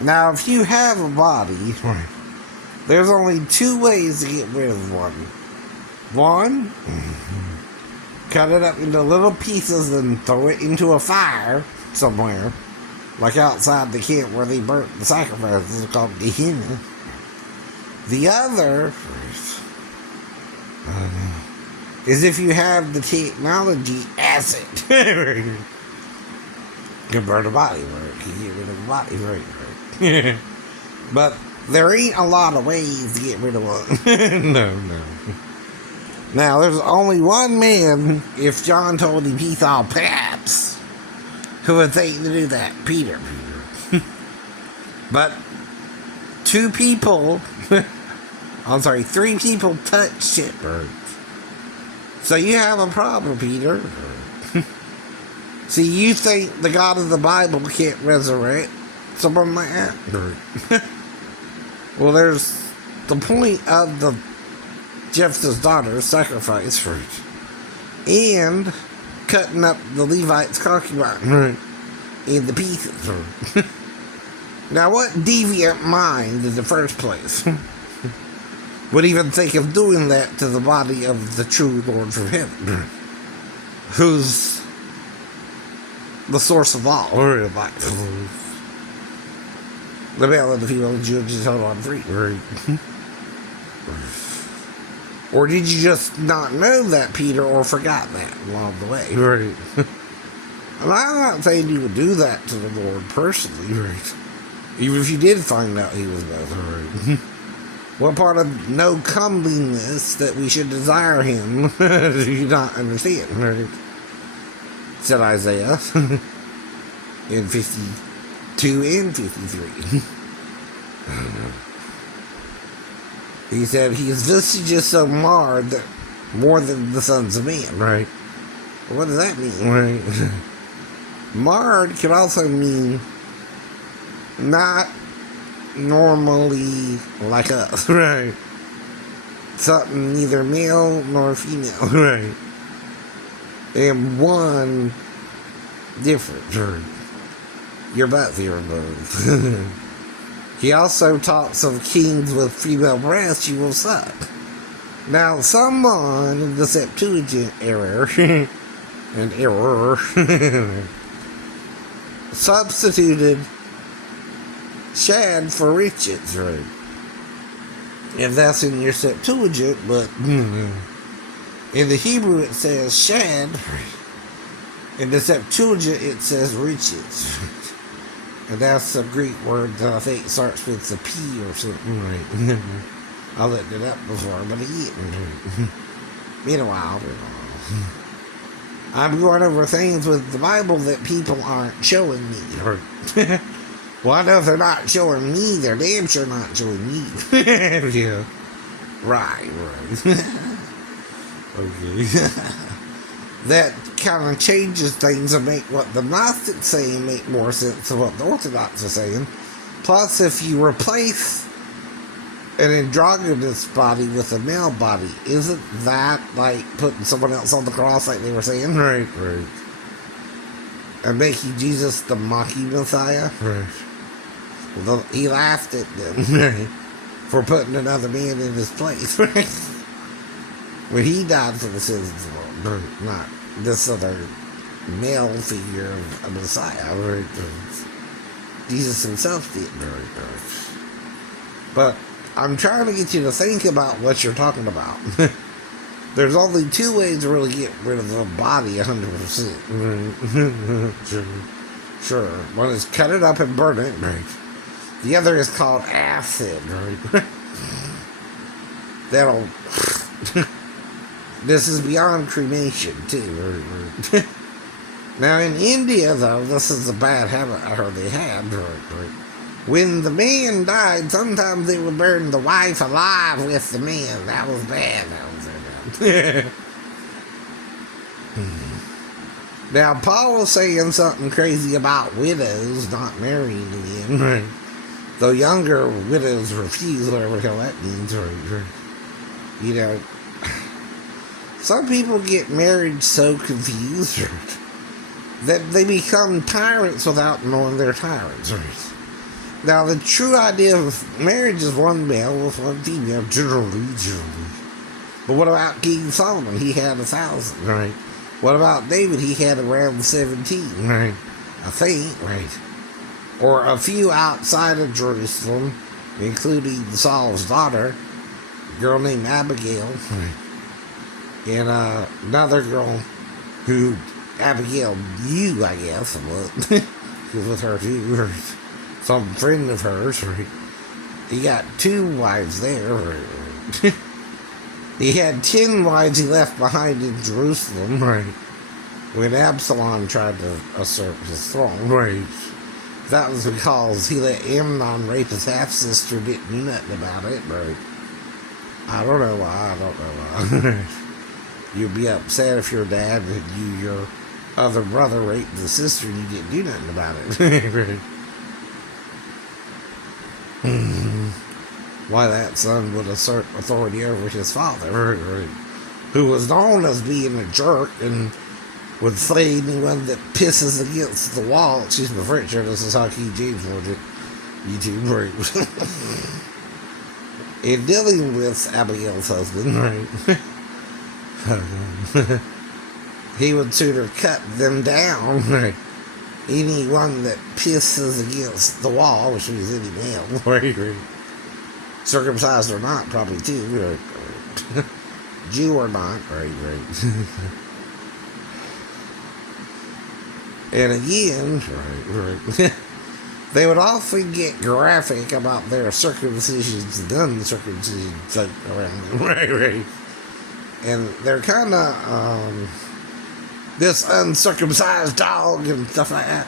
Now, if you have a body, there's only two ways to get rid of one. One, cut it up into little pieces and throw it into a fire somewhere, like outside the camp where they burnt the sacrifices, called Gehenna. The other is if you have the technology, acid. You can burn a body, right? You can get rid of a body, right? But there ain't a lot of ways to get rid of one. No. Now, there's only one man, if John told him he saw paps, who would think to do that, Peter. But three people touched it. So you have a problem, Peter. See, you think the God of the Bible can't resurrect someone like that? Well, there's the point of the Jephthah's daughter sacrifice fruit and cutting up the Levite's concubine in the pieces. Now, what deviant mind in the first place would even think of doing that to the body of the true Lord from heaven, who's the source of all life? The male and the female judges held on free. Or did you just not know that, Peter, or forgot that along the way? Right. And I'm not saying you would do that to the Lord personally, right? Even if you did find out he was both, right? What part of no comeliness that we should desire him do you not understand, right? Said Isaiah in 52 and 53. He said, his visage is so marred that more than the sons of men, right? What does that mean, right? Marred can also mean not normally like us, right? Something neither male nor female, right? And one different, right? You're both here, both. He also talks of kings with female breasts you will suck. Now, someone in the Septuagint error substituted shad for riches, right? If that's in your Septuagint, but in the Hebrew it says shad. In the Septuagint it says riches. And that's a Greek word that I think starts with the P or something, right? I looked it up before, but it didn't. Been a while. I'm going over things with the Bible that people aren't showing me. Well, I know if they're not showing me, they're damn sure not showing me. Yeah. Right. Okay. That kind of changes things and make what the Gnostics say make more sense of what the Orthodox are saying. Plus, if you replace an androgynous body with a male body, isn't that like putting someone else on the cross like they were saying? Right. And making Jesus the mocking Messiah? Right. Well, he laughed at them for putting another man in his place, right? When he died for the sins of the world, not this other male figure of a Messiah, right? Jesus himself did, right? But I'm trying to get you to think about what you're talking about. There's only two ways to really get rid of the body 100%. Sure. One is cut it up and burn it, right? The other is called acid, right? That'll... This is beyond cremation, too. Now, in India, though, this is a bad habit I heard they had. When the man died, sometimes they would burn the wife alive with the man. That was bad. Now, Paul was saying something crazy about widows not marrying again. Though younger widows refuse, whatever the hell that means. You know, some people get married so confused. that they become tyrants without knowing they're tyrants. Now, the true idea of marriage is one male with one female, generally. But what about King Solomon? He had 1,000, right? What about David? He had around 17, right? I think, right? Or a few outside of Jerusalem, including Saul's daughter, a girl named Abigail, right? And another girl who Abigail knew, I guess, she was with her too, or some friend of hers, right? He got 2 wives there, right? He had 10 wives he left behind in Jerusalem, right? When Absalom tried to usurp his throne, right? That was because he let Amnon rape his half-sister, didn't do nothing about it, right? I don't know why. You'd be upset if your dad and your other brother raped the sister and you didn't do nothing about it, right? Why that son would assert authority over his father, who was known as being a jerk and would slay anyone that pisses against the wall. Excuse me, French, this is how King James wrote it. YouTube, right? In dealing with Abigail's husband, right? He would sooner cut them down, right? Anyone that pisses against the wall, which means any male, right? Circumcised or not, probably too, right? Jew or not, right? And again, right. They would often get graphic about their circumcisions and uncircumcisions around them, right? And they're kind of this uncircumcised dog and stuff like that.